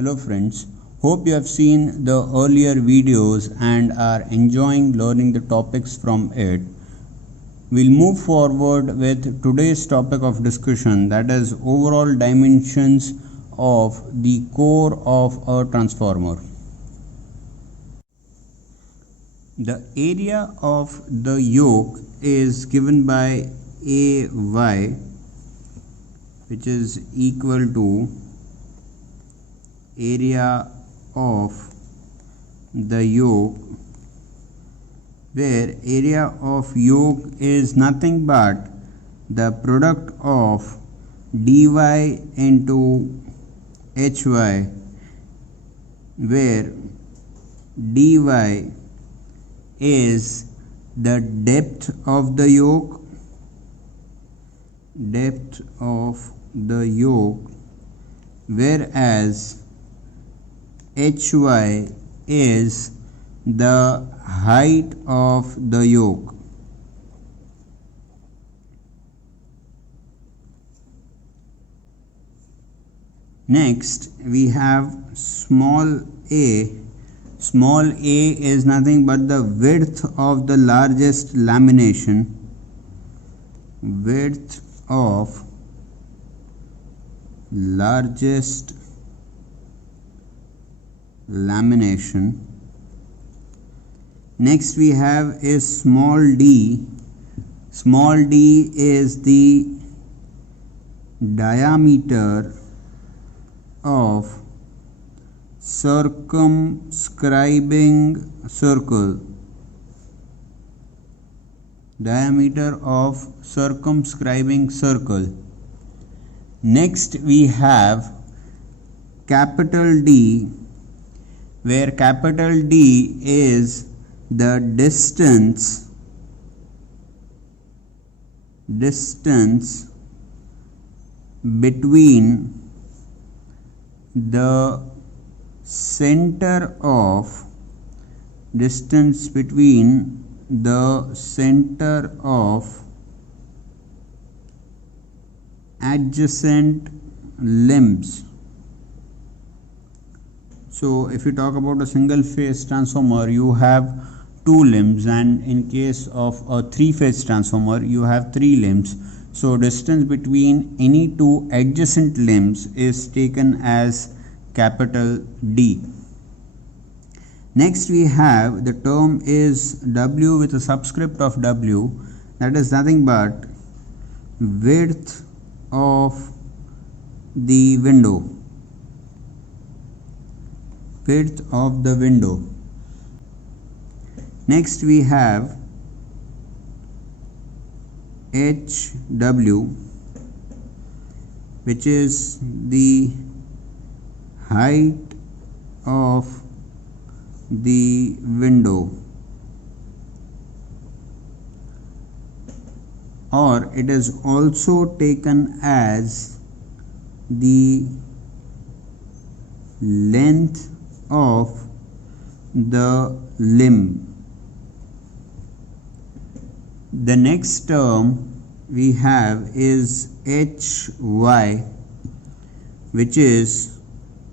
Hello friends, hope you have seen the earlier videos and are enjoying learning the topics from it. We'll move forward with today's topic of discussion, that is overall dimensions of the core of a transformer. The area of the yoke is given by AY, which is equal to area of the yoke, where area of yoke is nothing but the product of dy into hy, where dy is the depth of the yoke, whereas hy is the height of the yoke. Next we have small a. Small a is nothing but the width of the largest lamination, Next we have is small d. Small d is the diameter of circumscribing circle. Next we have capital D, where capital D is the distance between the center of adjacent limbs. So if you talk about a single phase transformer, you have two limbs, and in case of a three phase transformer you have three limbs. So distance between any two adjacent limbs is taken as capital D. Next we have the term is W with a subscript of W, that is nothing but width of the window. Next we have HW, which is the height of the window, or it is also taken as the length of the limb. The next term we have is HY, which is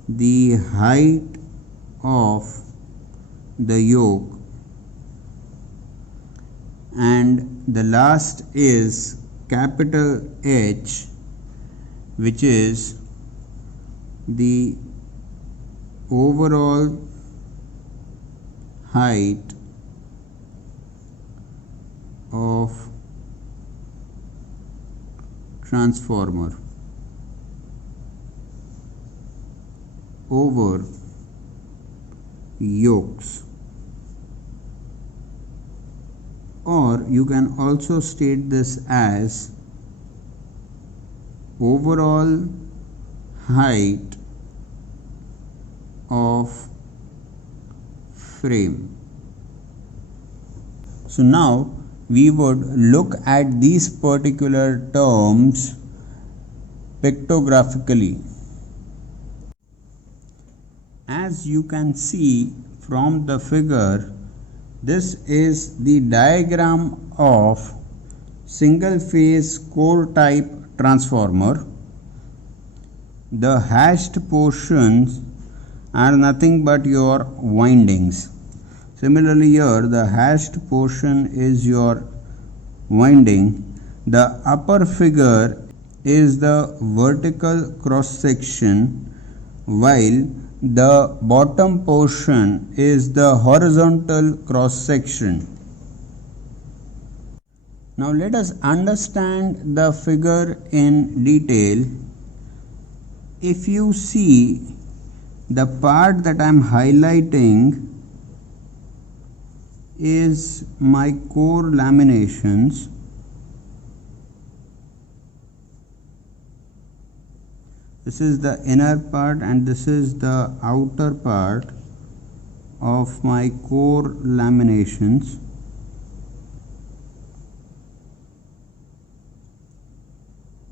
the height of the yoke, and the last is capital H, which is the overall height of transformer over yokes. Or you can also state this as overall height of frame. So now we would look at these particular terms pictographically. As you can see from the figure, this is the diagram of single phase core type transformer. The hashed portions are nothing but your windings. Similarly here the hashed portion is your winding. The upper figure is the vertical cross section, while the bottom portion is the horizontal cross section. Now let us understand the figure in detail. If you see the part that I am highlighting is my core laminations. This is the inner part and this is the outer part of my core laminations.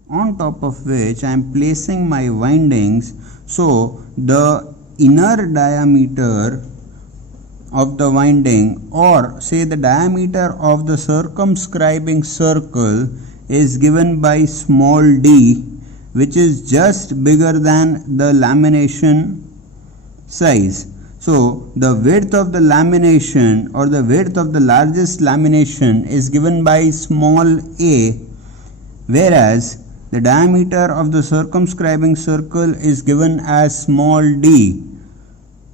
On top of which I am placing my windings, so the inner diameter of the winding, or say the diameter of the circumscribing circle, is given by small d, which is just bigger than the lamination size. So the width of the lamination or the width of the largest lamination is given by small a, whereas the diameter of the circumscribing circle is given as small d.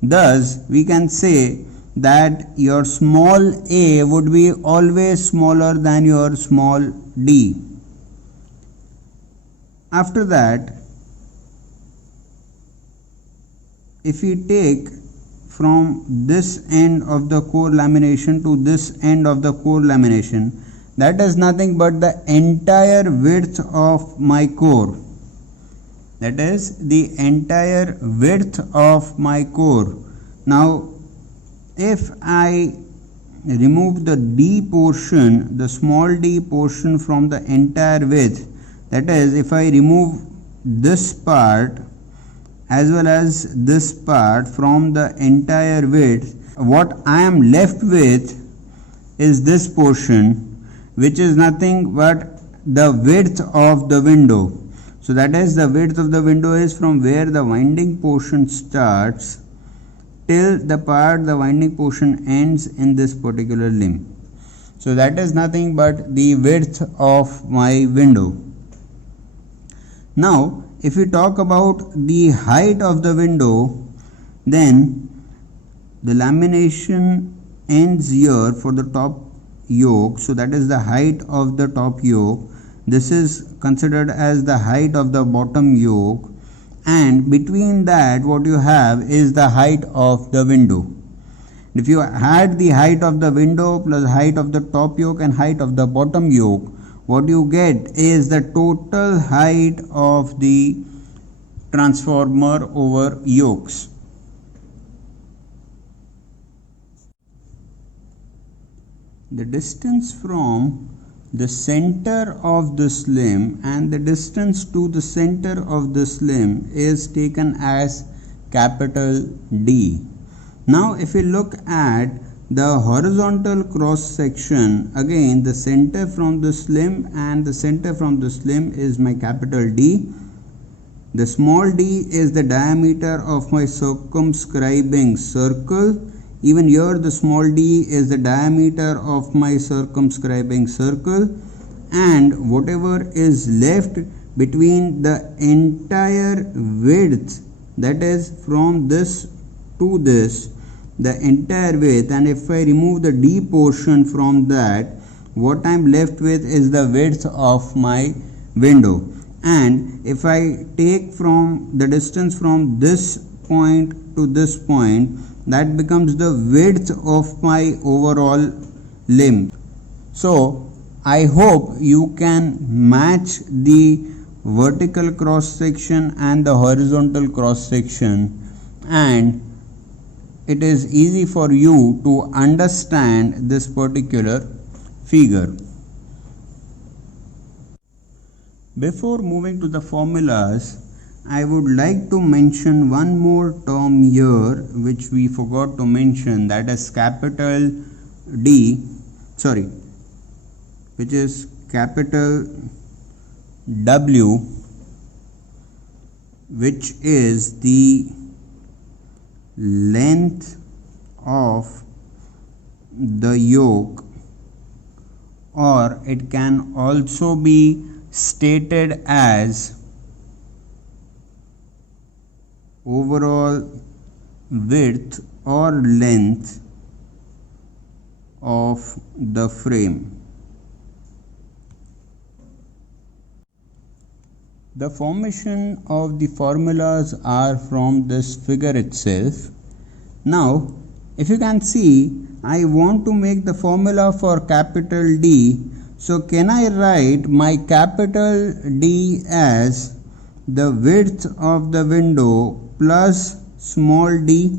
Thus, we can say that your small a would be always smaller than your small d. After that, if we take from this end of the core lamination to this end of the core lamination, that is nothing but the entire width of my core. That is the entire width of my core. Now, if I remove the d portion, the small d portion from the entire width, that is, if I remove this part as well as this part from the entire width, what I am left with is this portion, which is nothing but the width of the window. So that is, the width of the window is from where the winding portion starts till the part the winding portion ends in this particular limb. So that is nothing but the width of my window. Now if we talk about the height of the window, then the lamination ends here for the top yoke, so that is the height of the top yoke. This is considered as the height of the bottom yoke, and between that what you have is the height of the window. If you add the height of the window plus height of the top yoke and height of the bottom yoke, what you get is the total height of the transformer over yokes. The distance from the center of this limb and the distance to the center of this limb is taken as capital D. Now if we look at the horizontal cross section, again the center from this limb and the center from this limb is my capital D. The small d is the diameter of my circumscribing circle. Even here the small d is the diameter of my circumscribing circle, and whatever is left between the entire width, that is from this to this, the entire width, and if I remove the d portion from that, what I am left with is the width of my window. And if I take from the distance from this point to this point, that becomes the width of my overall limb. So I hope you can match the vertical cross section and the horizontal cross section, and it is easy for you to understand this particular figure. Before moving to the formulas, I would like to mention one more term here which we forgot to mention, that is capital which is capital W, which is the length of the yoke, or it can also be stated as overall width or length of the frame. The formation of the formulas are from this figure itself. Now, if you can see, I want to make the formula for capital D. So, can I write my capital D as the width of the window plus small d,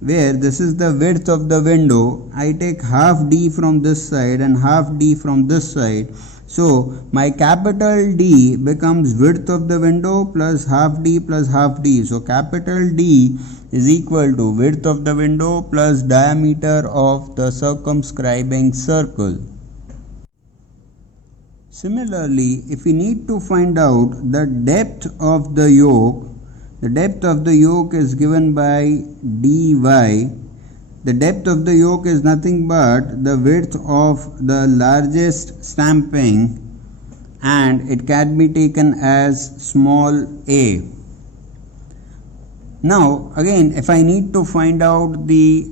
where this is the width of the window. I take half d from this side and half d from this side. So, my capital D becomes width of the window plus half d plus half d. So, capital D is equal to width of the window plus diameter of the circumscribing circle. Similarly, if we need to find out the depth of the yoke, the depth of the yoke is given by dy. The depth of the yoke is nothing but the width of the largest stamping, and it can be taken as small a. Now again, if I need to find out the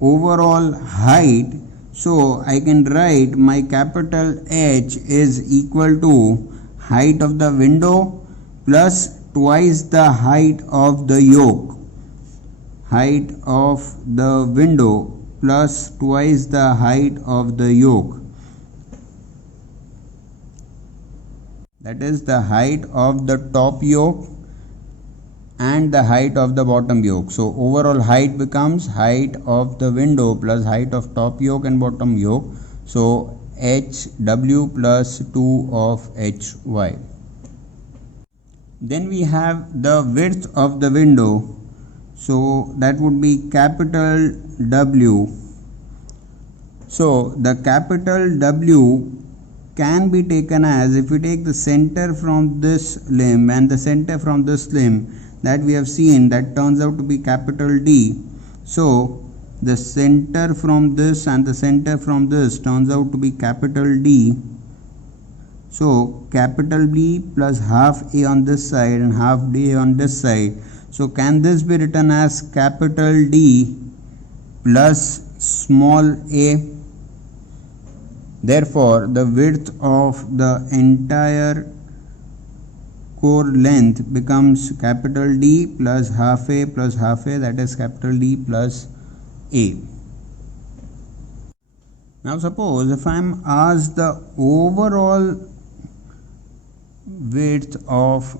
overall height, so I can write my capital H is equal to height of the window plus twice the height of the yoke. Height of the window plus twice the height of the yoke. That is the height of the top yoke and the height of the bottom yoke. So overall height becomes height of the window plus height of top yoke and bottom yoke. So HW plus 2 of HY. Then we have the width of the window. So that would be capital W. So the capital W can be taken as, if we take the center from this limb and the center from this limb, that we have seen, that turns out to be capital D. So the center from this and the center from this turns out to be capital D. So capital B plus half A on this side and half D on this side. So can this be written as capital D plus small a? Therefore, the width of the entire core length becomes capital D plus half A, that is capital D plus A. Now suppose if I am asked the overall width of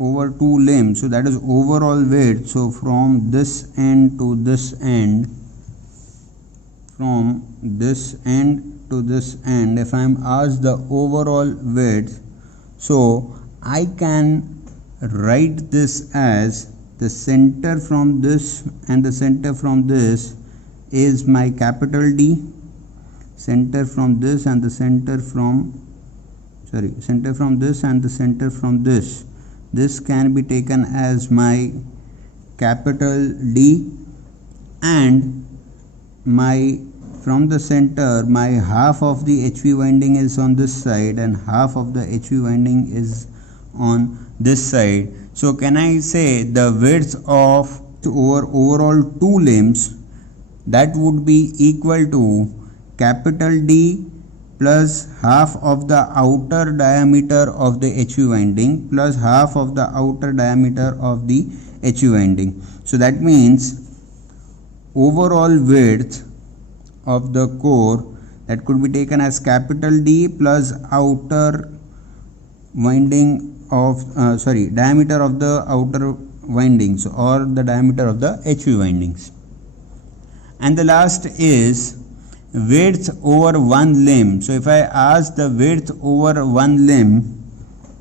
over two limbs, so that is overall width, so from this end to this end, from this end to this end, if I am asked the overall width, so I can write this as the center from this and the center from this is my capital D, center from this and the center from this and the center from this. This can be taken as my capital D, and my from the center my half of the HV winding is on this side and half of the HV winding is on this side. So can I say the width of overall two limbs, that would be equal to capital D plus half of the outer diameter of the HV winding plus half of the outer diameter of the HV winding. So that means overall width of the core, that could be taken as capital D plus outer winding of diameter of the outer windings or the diameter of the HV windings. And the last is width over one limb. So if I ask the width over one limb,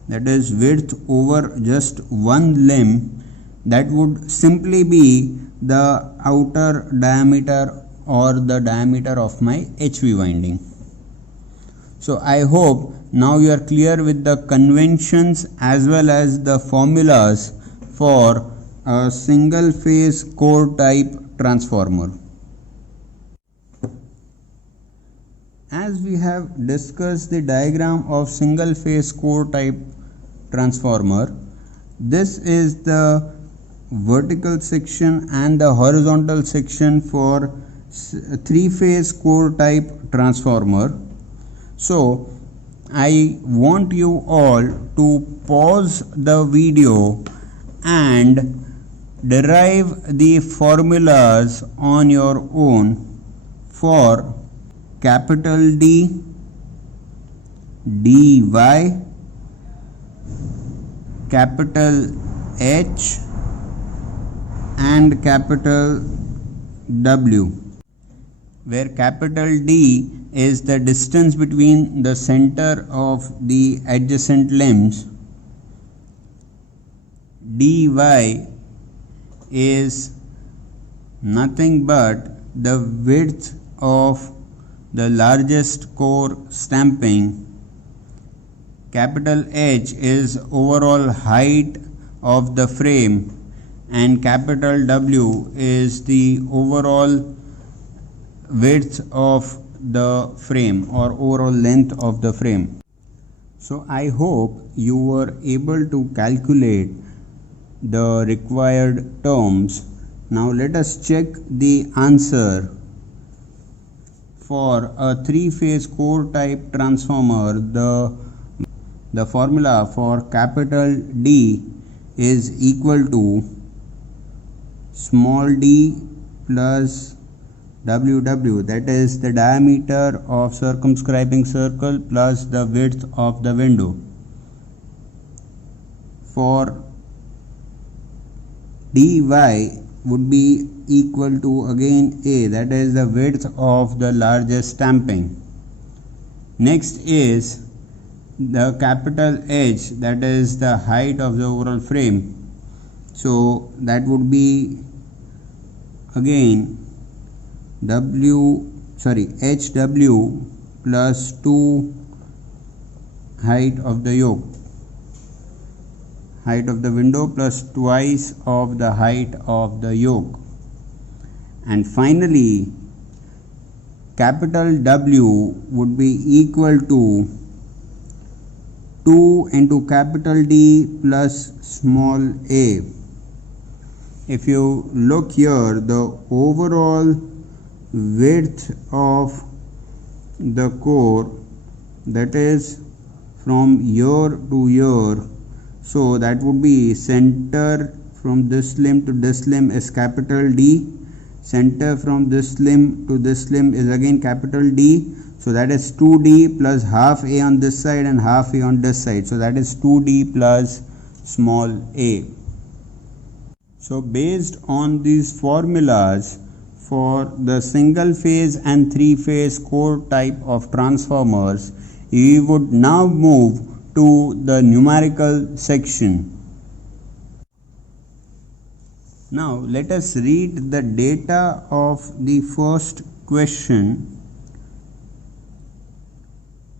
that is width over just one limb, that would simply be the outer diameter or the diameter of my HV winding. So I hope now you are clear with the conventions as well as the formulas for a single phase core type transformer. As we have discussed the diagram of single phase core type transformer, this is the vertical section and the horizontal section for three phase core type transformer. So I want you all to pause the video and derive the formulas on your own for capital D, dy, capital H and capital W, where capital D is the distance between the center of the adjacent limbs, dy is nothing but the width of the largest core stamping, capital H is overall height of the frame, and capital W is the overall width of the frame or overall length of the frame. So I hope you were able to calculate the required terms. Now let us check the answer. For a three-phase core type transformer, the formula for capital D is equal to small d plus WW, that is the diameter of circumscribing circle plus the width of the window. For dy would be equal to again A, that is the width of the largest stamping. Next is the capital H, that is the height of the overall frame. So that would be again HW plus 2 height of the yoke, height of the window plus twice of the height of the yoke. And finally capital W would be equal to 2 into capital D plus small a. If you look here, the overall width of the core, that is from here to here, so that would be center from this limb to this limb is capital D, center from this limb to this limb is again capital D, so that is 2D plus half a on this side and half a on this side, so that is 2D plus small a. So based on these formulas for the single phase and three phase core type of transformers, we would now move to the numerical section. Now let us read the data of the first question.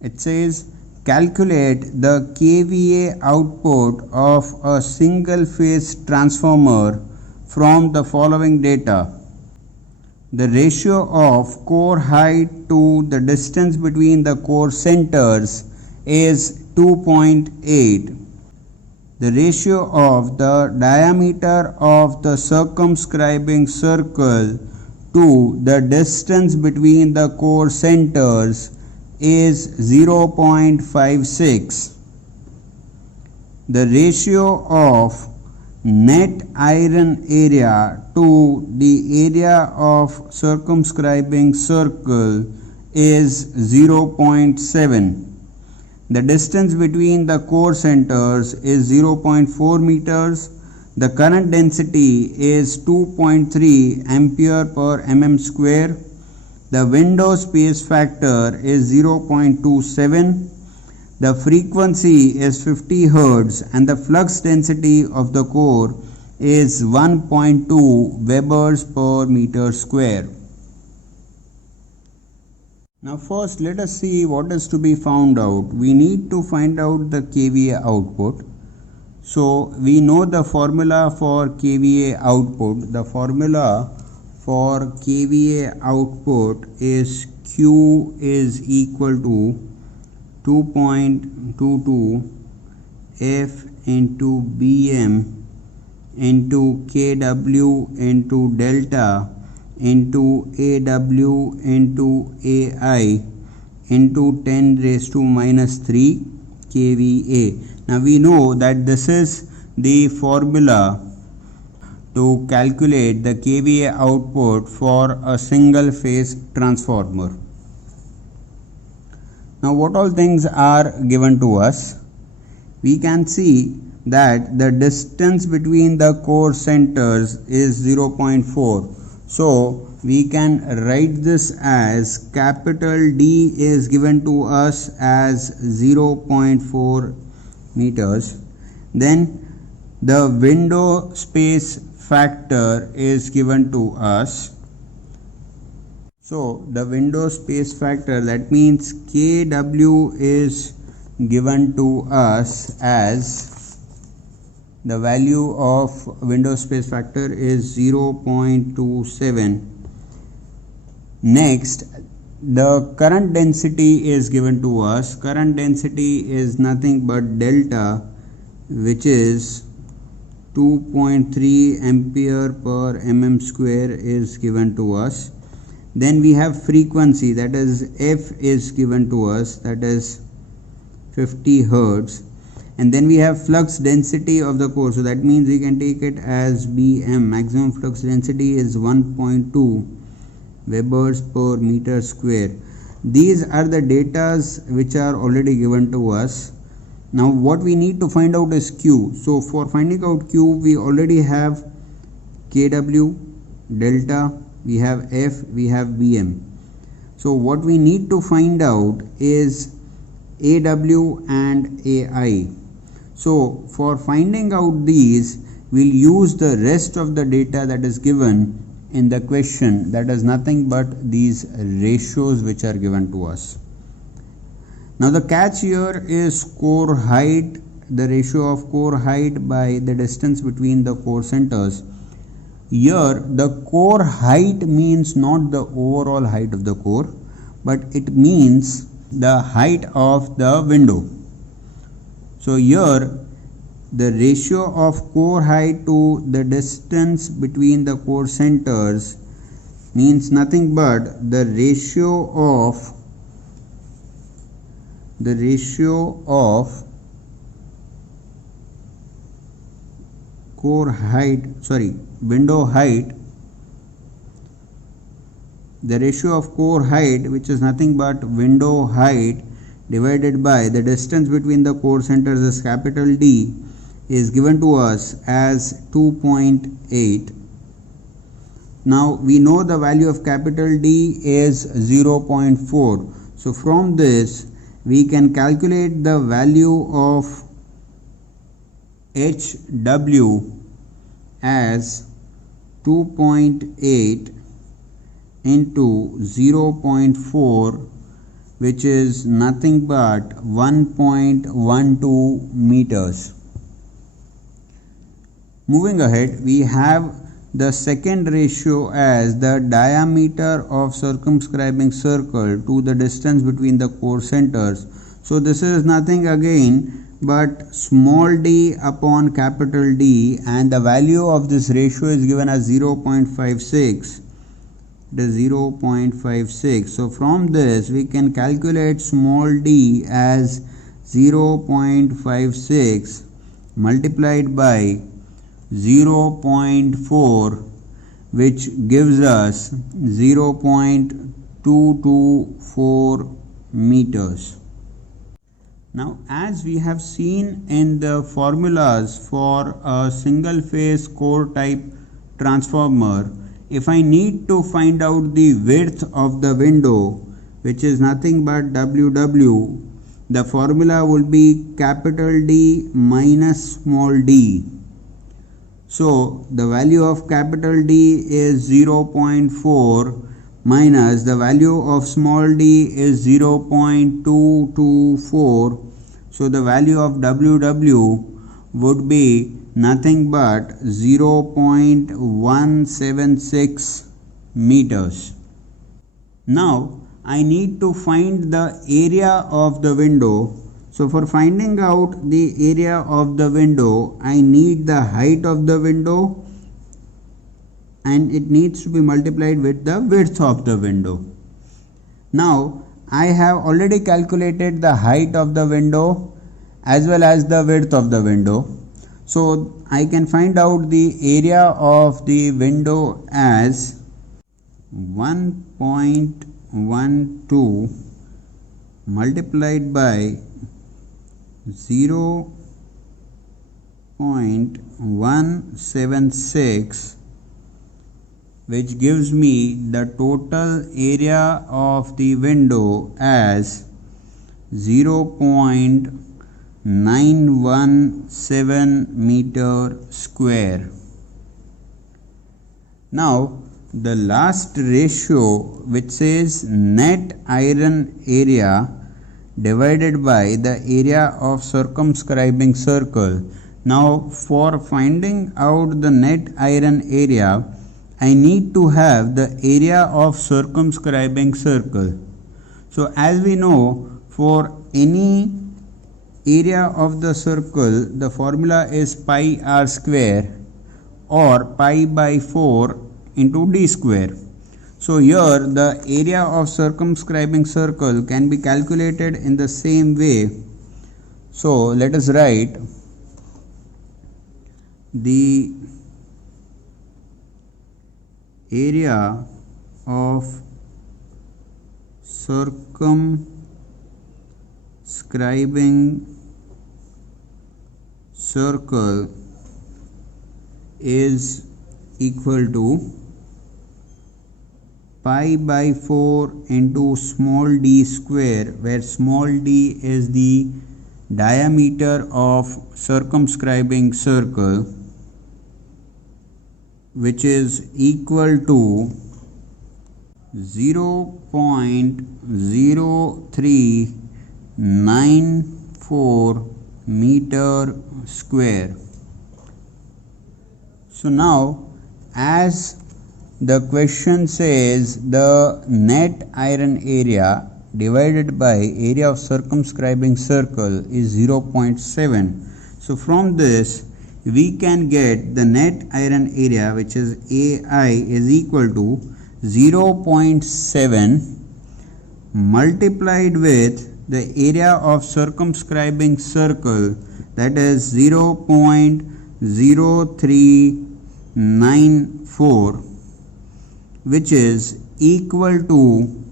It says, calculate the kVA output of a single phase transformer from the following data. The ratio of core height to the distance between the core centers is 2.8. The ratio of the diameter of the circumscribing circle to the distance between the core centers is 0.56. The ratio of net iron area to the area of circumscribing circle is 0.7. The distance between the core centers is 0.4 meters. The current density is 2.3 ampere per mm square. The window space factor is 0.27. The frequency is 50 Hz and the flux density of the core is 1.2 Webers per meter square. Now first let us see what is to be found out. We need to find out the kVA output. So we know the formula for kVA output. The formula for kVA output is Q is equal to 2.22 F into Bm into kW into delta into AW into AI into 10 raised to minus 3 kVA. Now we know that this is the formula to calculate the kVA output for a single phase transformer. Now what all things are given to us? We can see that the distance between the core centers is 0.4. So we can write this as capital D is given to us as 0.4 meters. Then the window space factor is given to us. So the window space factor, that means kW is given to us as the value of window space factor is 0.27. Next, the current density is given to us. Current density is nothing but delta, which is 2.3 ampere per mm square is given to us. Then we have frequency, that is F is given to us, that is 50 hertz. And then we have flux density of the core, so that means we can take it as Bm. Maximum flux density is 1.2 Webers per meter square. These are the datas which are already given to us. Now what we need to find out is Q. So for finding out Q, we already have kW, delta, we have F, we have Bm. So what we need to find out is AW and AI. So for finding out these, we'll use the rest of the data that is given in the question, that is nothing but these ratios which are given to us. Now the catch here is core height, the ratio of core height by the distance between the core centers. Here the core height means not the overall height of the core, but it means the height of the window. So here the ratio of core height to the distance between the core centers means nothing but the ratio of core height, window height, the ratio of core height, which is nothing but window height divided by the distance between the core centers is capital D, is given to us as 2.8. Now we know the value of capital D is 0.4. So from this we can calculate the value of HW as 2.8 into 0.4, which is nothing but 1.12 meters. Moving ahead, we have the second ratio as the diameter of circumscribing circle to the distance between the core centers. So this is nothing again but small d upon capital D, and the value of this ratio is given as 0.56. It is 0.56. So from this we can calculate small d as 0.56 multiplied by 0.4, which gives us 0.224 meters. Now, as we have seen in the formulas for a single phase core type transformer, if I need to find out the width of the window, which is nothing but WW, the formula will be capital D minus small d. So the value of capital D is 0.4 minus the value of small d is 0.224. So the value of WW would be nothing but 0.176 meters. Now I need to find the area of the window. So for finding out the area of the window, I need the height of the window and it needs to be multiplied with the width of the window. Now I have already calculated the height of the window as well as the width of the window. So I can find out the area of the window as 1.12 multiplied by 0.176, which gives me the total area of the window as 0.917 meter square. Now the last ratio, which says net iron area divided by the area of circumscribing circle. Now for finding out the net iron area, I need to have the area of circumscribing circle. So as we know, for any area of the circle, the formula is pi r square or pi by 4 into d square. So here the area of circumscribing circle can be calculated in the same way. So let us write the area of circumscribing circle is equal to pi by 4 into small d square, where small d is the diameter of circumscribing circle, which is equal to 0.0394 meter square. So now, as the question says the net iron area divided by area of circumscribing circle is 0.7. So from this we can get the net iron area, which is AI, is equal to 0.7 multiplied with the area of circumscribing circle, that is 0.0394, which is equal to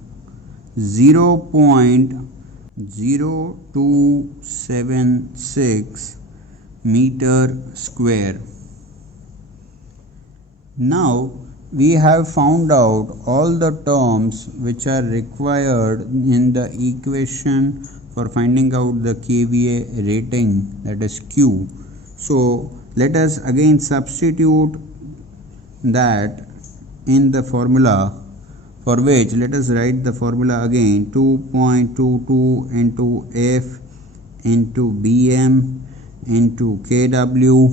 0.0276 meter square. Now we have found out all the terms which are required in the equation for finding out the kVA rating, that is Q. So let us again substitute that in the formula, for which let us write the formula again: 2.22 into F into BM into KW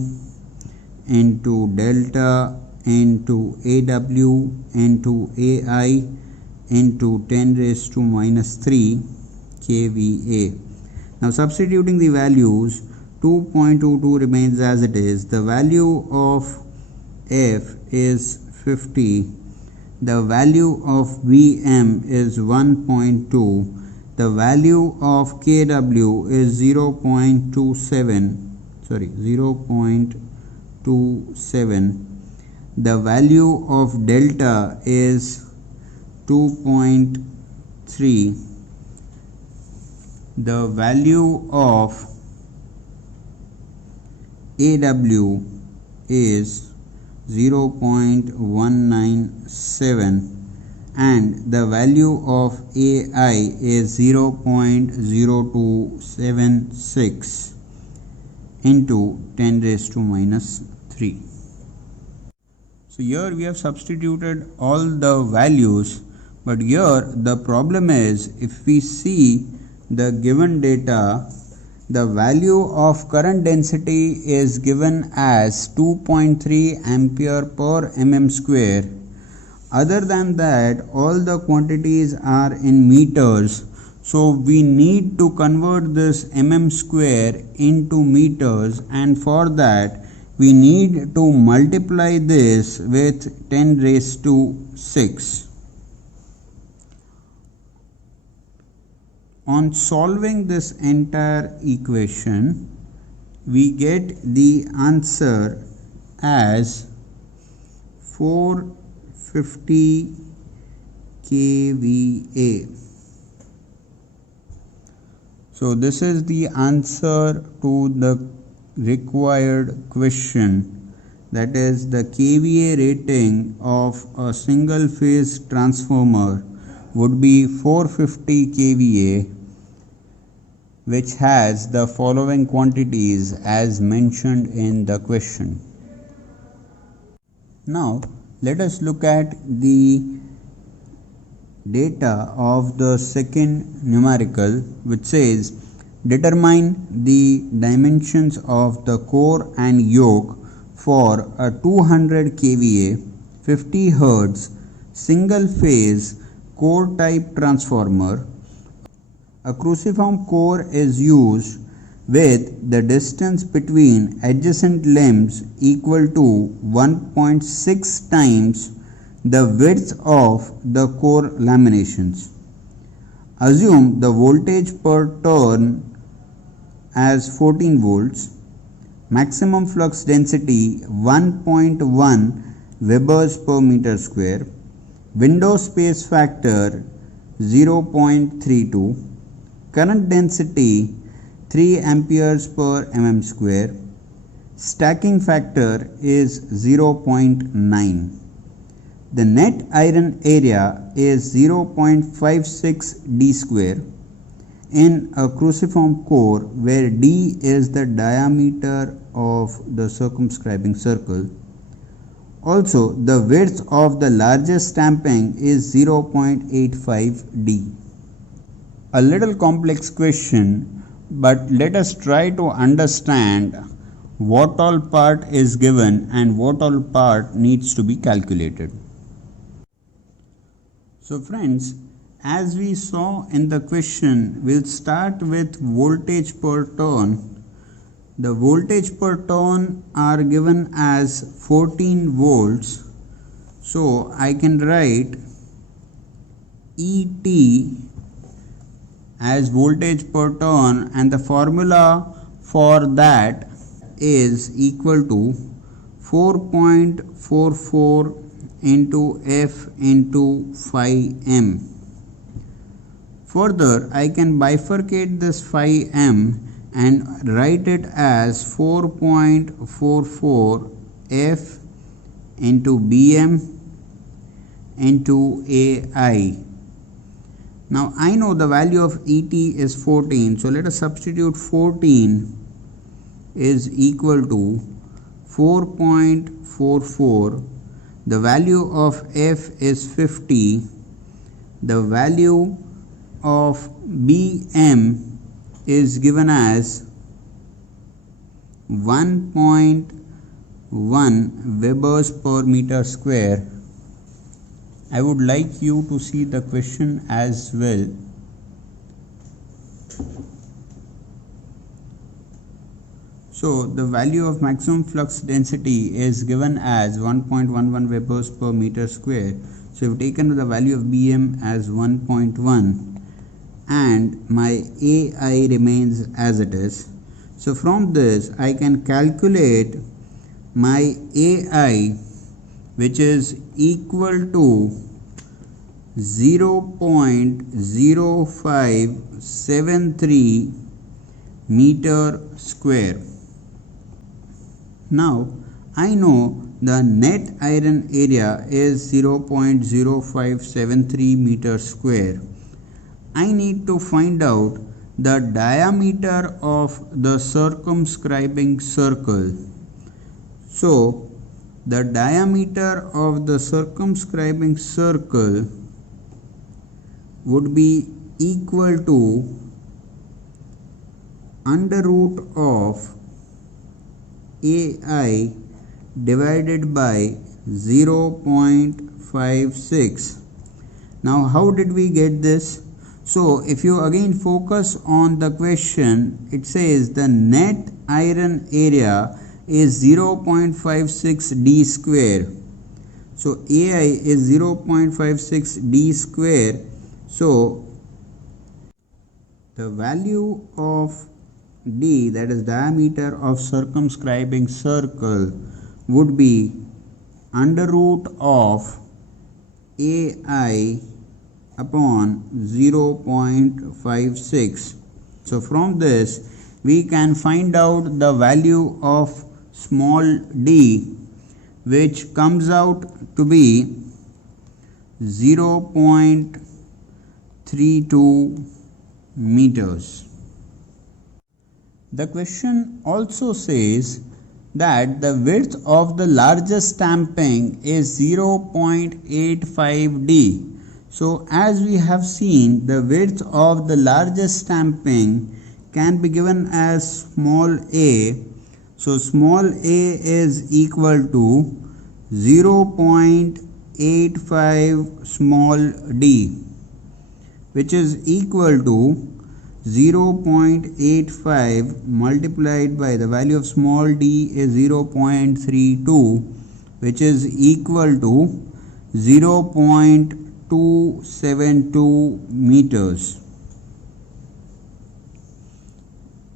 into delta into AW into AI into 10 raised to minus 3 kVA. Now substituting the values, 2.22 remains as it is, the value of F is 50, the value of VM is 1.2, the value of KW is 0.27, the value of delta is 2.3, the value of AW is 0.197 and the value of AI is 0.0276 into 10 raised to minus 3. So here we have substituted all the values, but here the problem is, if we see the given data, The value of current density is given as 2.3 ampere per mm square. Other than that, all the quantities are in meters. So we need to convert this mm square into meters, and for that we need to multiply this with 10 raised to 6. On solving this entire equation, we get the answer as 450 kVA. So this is the answer to the required question, that is the kVA rating of a single phase transformer would be 450 kVA, which has the following quantities as mentioned in the question. Now let us look at the data of the second numerical, which says determine the dimensions of the core and yoke for a 200 kVA 50 Hz single phase core type transformer. A cruciform core is used with the distance between adjacent limbs equal to 1.6 times the width of the core laminations. Assume the voltage per turn as 14 volts, maximum flux density 1.1 Webers per meter square, window space factor 0.32, current density 3 amperes per mm square, stacking factor is 0.9. The net iron area is 0.56 d square in a cruciform core where d is the diameter of the circumscribing circle. Also, the width of the largest stamping is 0.85 d. A little complex question, but let us try to understand what all part is given and what all part needs to be calculated. So friends, as we saw in the question, we'll start with voltage per turn. The voltage per turn are given as 14 volts. So I can write ET as voltage per turn, and the formula for that is equal to 4.44 into F into phi m. Further, I can bifurcate this phi m and write it as 4.44 F into Bm into AI. Now I know the value of ET is 14, so let us substitute 14 is equal to 4.44. The value of F is 50. The value of Bm is given as 1.1 Webers per meter square. I would like you to see the question as well. So the value of maximum flux density is given as 1.11 Webers per meter square. So I've taken the value of Bm as 1.1 and my AI remains as it is. So from this I can calculate my AI, which is equal to 0.0573 meter square. Now I know the net iron area is 0.0573 meter square. I need to find out the diameter of the circumscribing circle. So the diameter of the circumscribing circle would be equal to under root of AI divided by 0.56. Now how did we get this? So if you again focus on the question, it says the net iron area is 0.56 d square. So AI is 0.56 d square. So the value of d, that is diameter of circumscribing circle, would be under root of AI upon 0.56. So from this we can find out the value of small d, which comes out to be 0.32 meters. The question also says that the width of the largest stamping is 0.85 d. So as we have seen, the width of the largest stamping can be given as small a. So small a is equal to 0.85 small d, which is equal to 0.85 multiplied by the value of small d is 0.32, which is equal to 0.272 meters.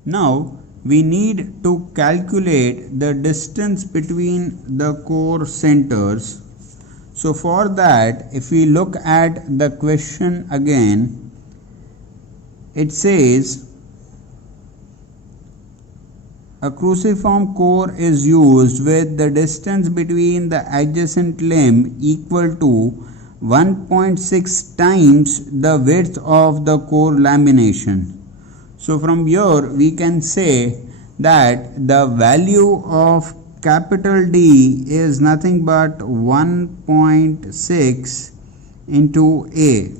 Now we need to calculate the distance between the core centers. So for that, if we look at the question again, it says a cruciform core is used with the distance between the adjacent limb equal to 1.6 times the width of the core lamination. So from here we can say that the value of capital D is nothing but 1.6 into A.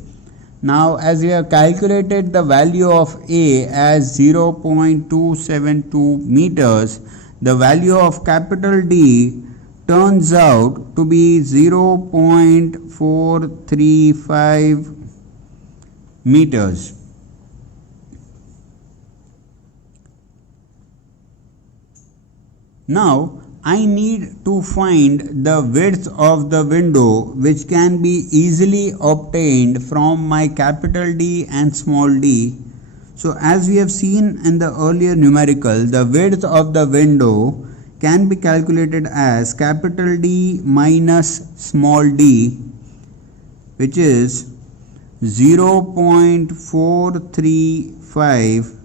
Now as we have calculated the value of A as 0.272 meters, the value of capital D turns out to be 0.435 meters. Now I need to find the width of the window, which can be easily obtained from my capital D and small d. So as we have seen in the earlier numerical, the width of the window can be calculated as capital D minus small d, which is 0.435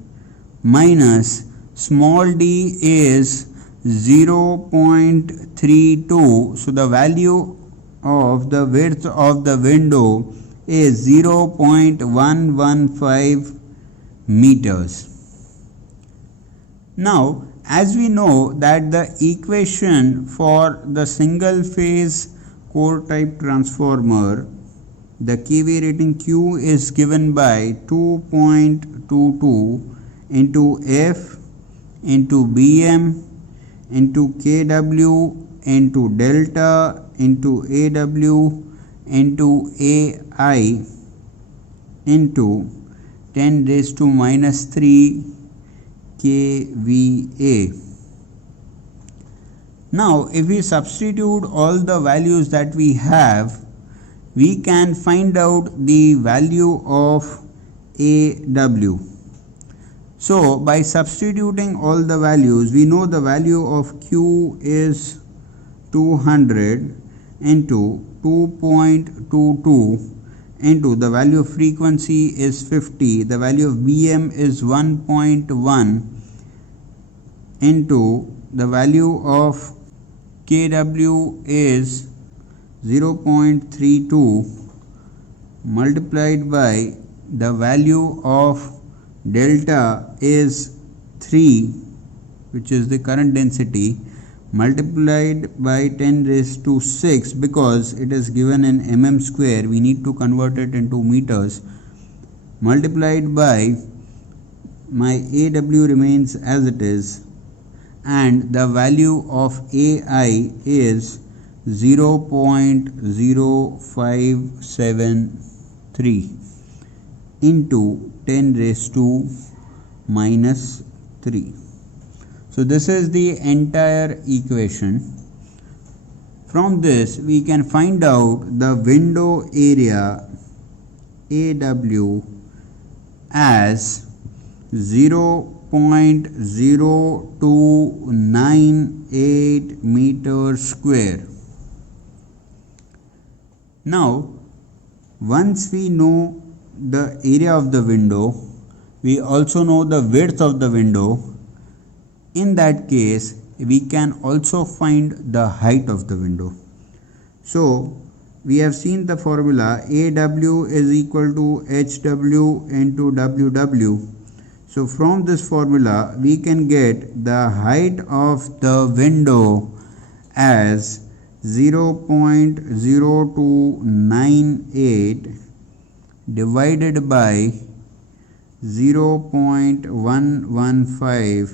minus small d is 0.32. So the value of the width of the window is 0.115 meters. Now as we know that the equation for the single phase core type transformer, the kVA rating Q is given by 2.22 into F into Bm into kW into delta into AW into AI into 10 raised to minus 3 kVA. Now if we substitute all the values that we have, we can find out the value of AW. So by substituting all the values, we know the value of Q is 200 into 2.22 into the value of frequency is 50, the value of Bm is 1.1 into the value of kW is 0.32 multiplied by the value of delta is 3, which is the current density, multiplied by 10 raised to 6, because it is given in mm square, we need to convert it into meters, multiplied by my AW remains as it is, and the value of AI is 0.0573 into 10 raised to minus 3. So this is the entire equation. From this we can find out the window area AW as 0.0298 meters square. Now, once we know the area of the window, we also know the width of the window. In that case, we can also find the height of the window. So, we have seen the formula AW is equal to HW into WW. So from this formula we can get the height of the window as 0.0298 divided by 0.115,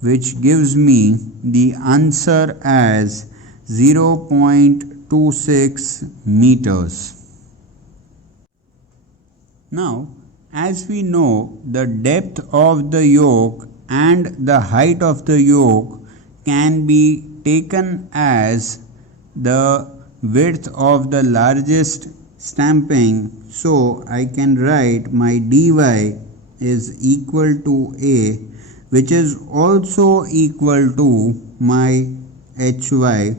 which gives me the answer as 0.26 meters. Now, as we know, the depth of the yoke and the height of the yoke can be taken as the width of the largest stamping. So I can write my dy is equal to A, which is also equal to my hy.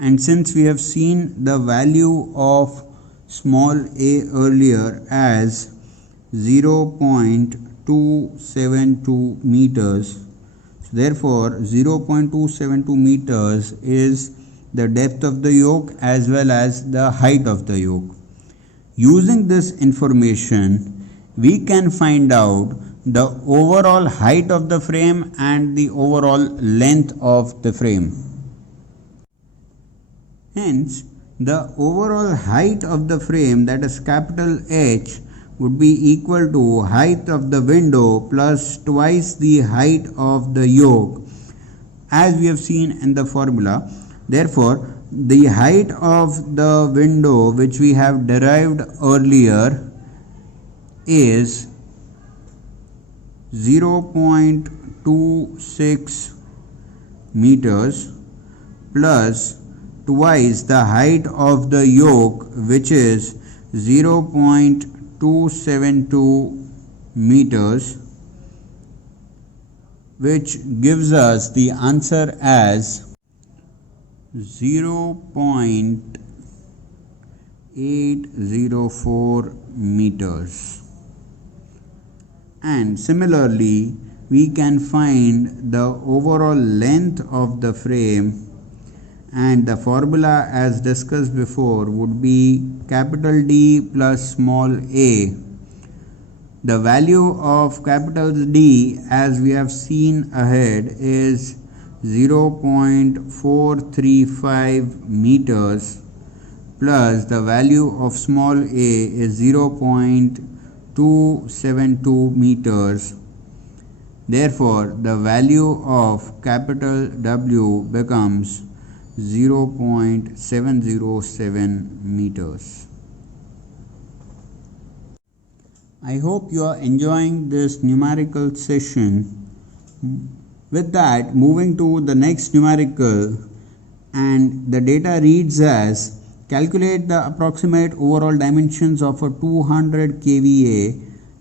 And since we have seen the value of small a earlier as 0.272 meters, so therefore 0.272 meters is the depth of the yoke as well as the height of the yoke. Using this information, we can find out the overall height of the frame and the overall length of the frame. Hence, the overall height of the frame, that is capital H, would be equal to height of the window plus twice the height of the yoke, as we have seen in the formula. Therefore, the height of the window which we have derived earlier is 0.26 meters plus twice the height of the yoke, which is 0.272 meters, which gives us the answer as 0.804 meters. And similarly, we can find the overall length of the frame, and the formula as discussed before would be capital D plus small a. The value of capital D, as we have seen ahead, is 0.435 meters plus the value of small a is 0.272 meters. Therefore, the value of capital W becomes 0.707 meters. I hope you are enjoying this numerical session. With that, moving to the next numerical, and the data reads as: calculate the approximate overall dimensions of a 200 kVA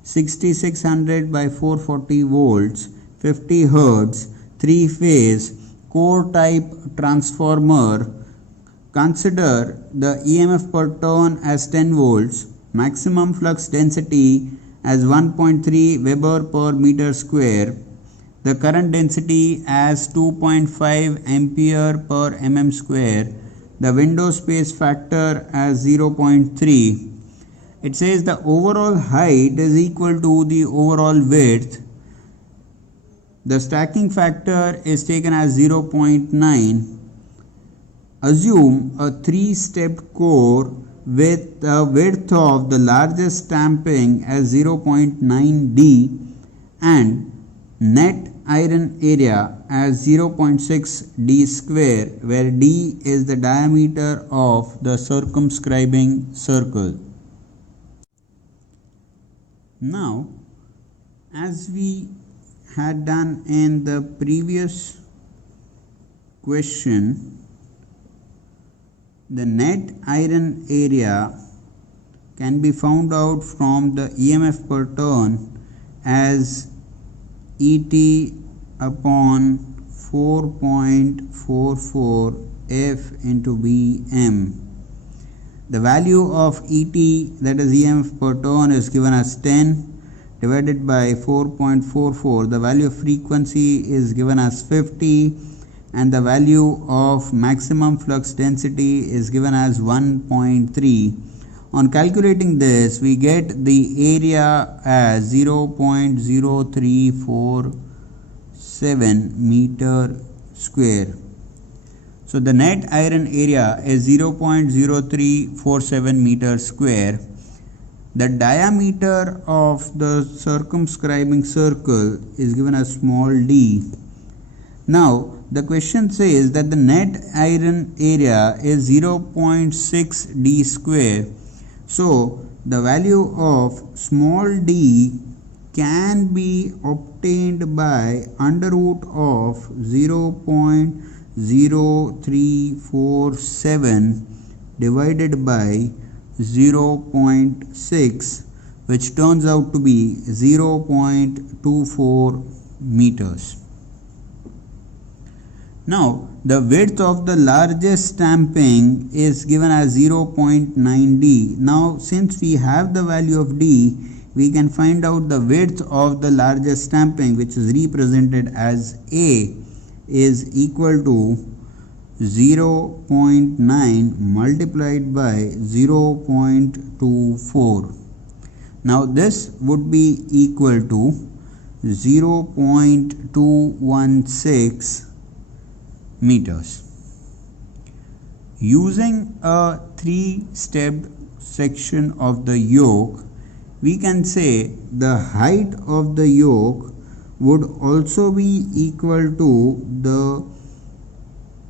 6600 by 440 volts 50 Hz 3-phase core type transformer. Consider the EMF per turn as 10 volts, maximum flux density as 1.3 Weber per meter square, the current density as 2.5 ampere per mm square, the window space factor as 0.3. It says the overall height is equal to the overall width. The stacking factor is taken as 0.9. Assume a 3-stepped core with a width of the largest stamping as 0.9D and net iron area as 0.6 d square, where d is the diameter of the circumscribing circle. Now, as we had done in the previous question, the net iron area can be found out from the EMF per turn as ET upon 4.44 F into Bm. The value of ET, that is EMF per turn, is given as 10 divided by 4.44. The value of frequency is given as 50 and the value of maximum flux density is given as 1.3. On calculating this, we get the area as 0.0347 meter square. So the net iron area is 0.0347 meter square. The diameter of the circumscribing circle is given as small d. Now the question says that the net iron area is 0.6 d square. So the value of small d can be obtained by under root of 0.0347 divided by 0.6, which turns out to be 0.24 meters. Now the width of the largest stamping is given as 0.9 d. Now since we have the value of d, we can find out the width of the largest stamping, which is represented as A, is equal to 0.9 multiplied by 0.24. Now this would be equal to 0.216 meters. Using a three-stepped section of the yoke, we can say the height of the yoke would also be equal to the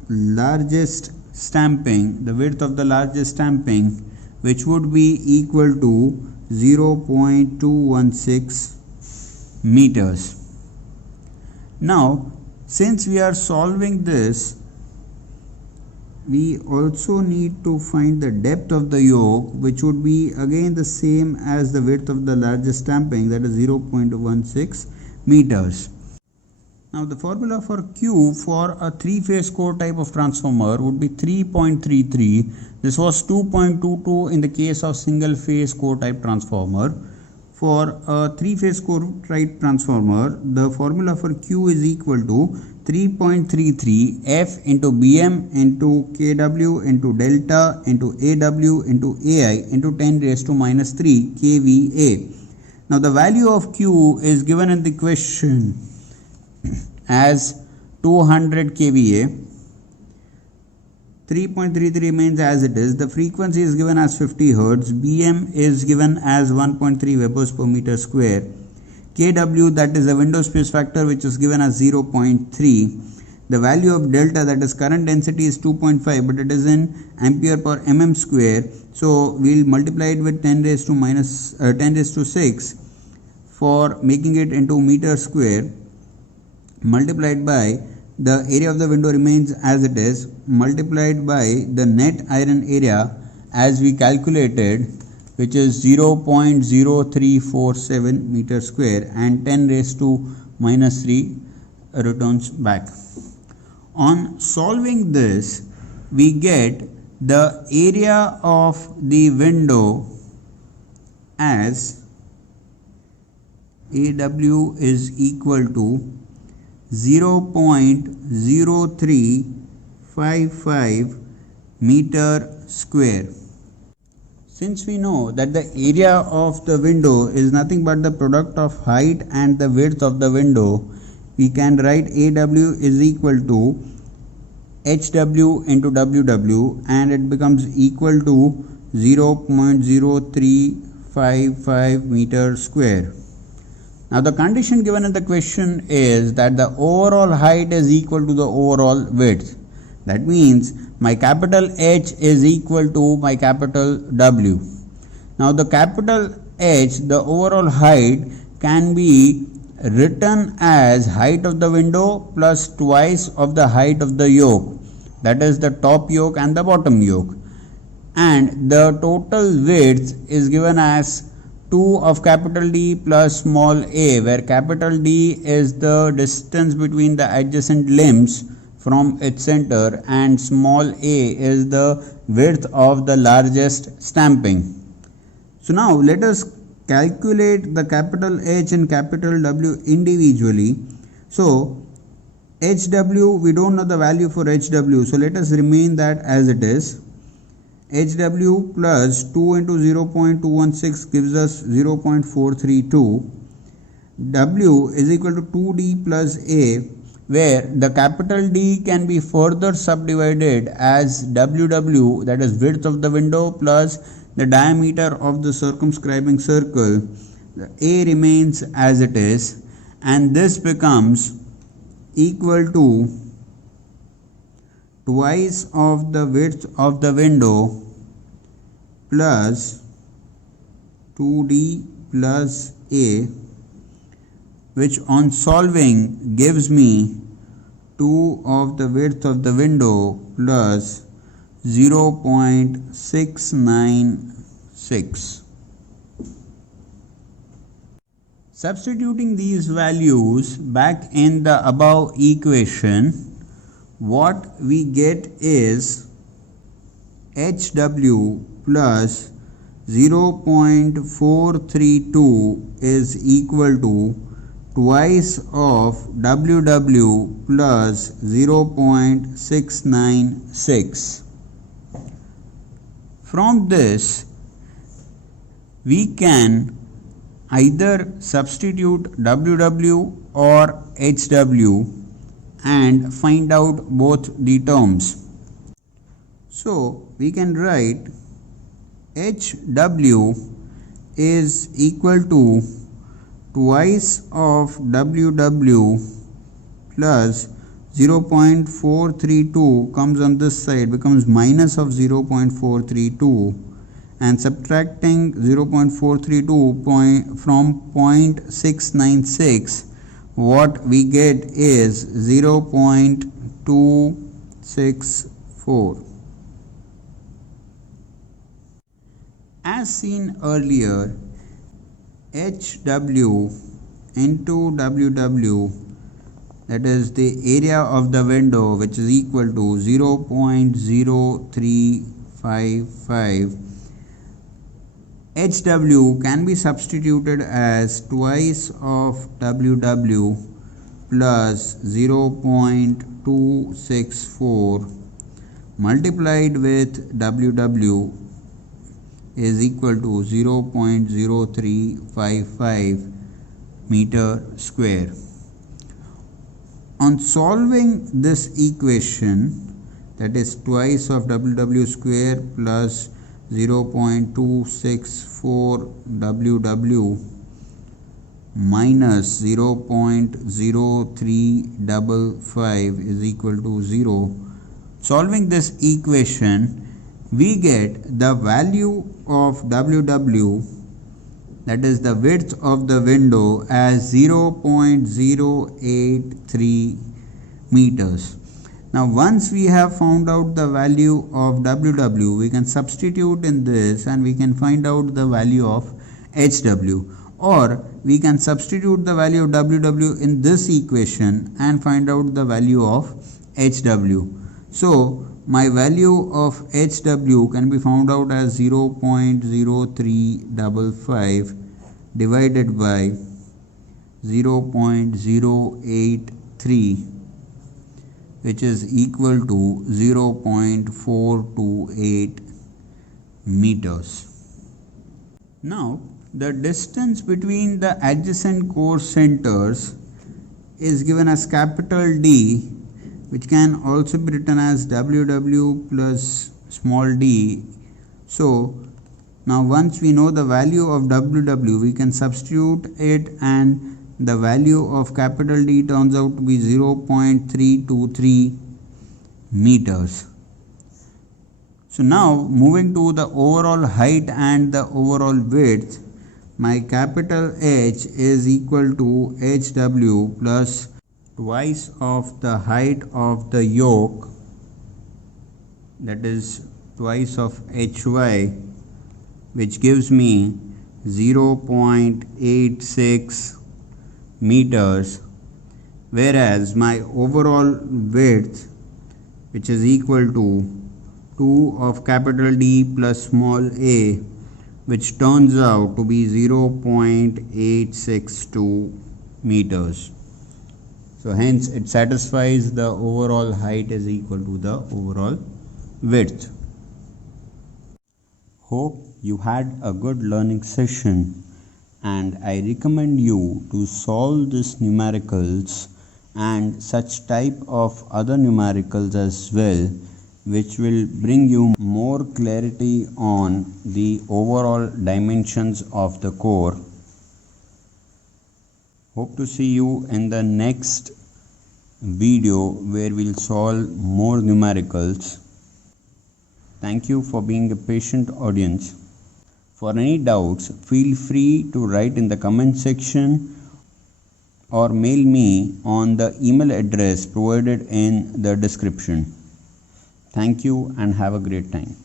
largest stamping, the width of the largest stamping, which would be equal to 0.216 meters. Now since we are solving this, we also need to find the depth of the yoke, which would be again the same as the width of the largest stamping, that is 0.16 meters. Now the formula for Q for a three-phase core type of transformer would be 3.33. This was 2.22 in the case of single-phase core type transformer. For a three-phase core type transformer, the formula for Q is equal to 3.33 F into Bm into Kw into delta into Aw into Ai into 10 raised to minus 3 kVA. Now the value of Q is given in the question as 200 kVA. 3.33 remains as it is. The frequency is given as 50 Hz. Bm is given as 1.3 Webers per meter square. Kw, that is the window space factor, which is given as 0.3. The value of delta, that is current density, is 2.5, but it is in ampere per mm square. So we'll multiply it with 10 raised to 6 for making it into meter square, multiplied by the area of the window remains as it is, multiplied by the net iron area as we calculated, which is 0.0347 meter square, and 10 raised to minus 3 returns back. On solving this, we get the area of the window as AW is equal to 0.0355 meter square. Since we know that the area of the window is nothing but the product of height and the width of the window, we can write AW is equal to HW into WW, and it becomes equal to 0.0355 meter square. Now the condition given in the question is that the overall height is equal to the overall width. That means my capital H is equal to my capital W. Now the capital H, the overall height, can be written as height of the window plus twice of the height of the yoke, that is the top yoke and the bottom yoke, and the total width is given as 2 of capital D plus small a, where capital D is the distance between the adjacent limbs from its center and small a is the width of the largest stamping. So now let us calculate the capital H and capital W individually. So HW, we don't know the value for HW, so let us remain that as it is. HW plus 2 into 0.216 gives us 0.432. W is equal to 2D plus A, where the capital D can be further subdivided as WW, that is width of the window, plus the diameter of the circumscribing circle. The A remains as it is, and this becomes equal to twice of the width of the window plus 2D plus A, which on solving gives me 2 of the width of the window plus 0.696. Substituting these values back in the above equation, what we get is HW plus 0.432 is equal to twice of WW plus 0.696. From this, we can either substitute WW or HW and find out both the terms. So we can write HW is equal to twice of WW plus 0.432 comes on this side, becomes minus of 0.432, and subtracting 0.432 from 0.696, what we get is 0.264. As seen earlier, HW into WW, that is the area of the window, which is equal to 0.0355. HW can be substituted as twice of WW plus 0.264 multiplied with WW is equal to 0.0355 meter square. On solving this equation, that is twice of WW square plus 0.264 WW minus 0.0355 is equal to 0. Solving this equation, we get the value of WW, that is the width of the window, as 0.083 meters. Now once we have found out the value of WW, we can substitute in this and we can find out the value of HW, or we can substitute the value of WW in this equation and find out the value of HW. So my value of HW can be found out as 0.0355 divided by 0.083, which is equal to 0.428 meters. Now the distance between the adjacent core centers is given as capital D, which can also be written as WW plus small d. So now once we know the value of WW, we can substitute it and the value of capital D turns out to be 0.323 meters. So now moving to the overall height and the overall width, my capital H is equal to HW plus twice of the height of the yoke, that is twice of HY, which gives me 0.86 meters, whereas my overall width, which is equal to 2 of capital D plus small a, which turns out to be 0.862 meters. So hence it satisfies the overall height is equal to the overall width. Hope you had a good learning session, and I recommend you to solve these numericals and such type of other numericals as well, which will bring you more clarity on the overall dimensions of the core. Hope to see you in the next video where we'll solve more numericals. Thank you for being a patient audience. For any doubts, feel free to write in the comment section or mail me on the email address provided in the description. Thank you and have a great time.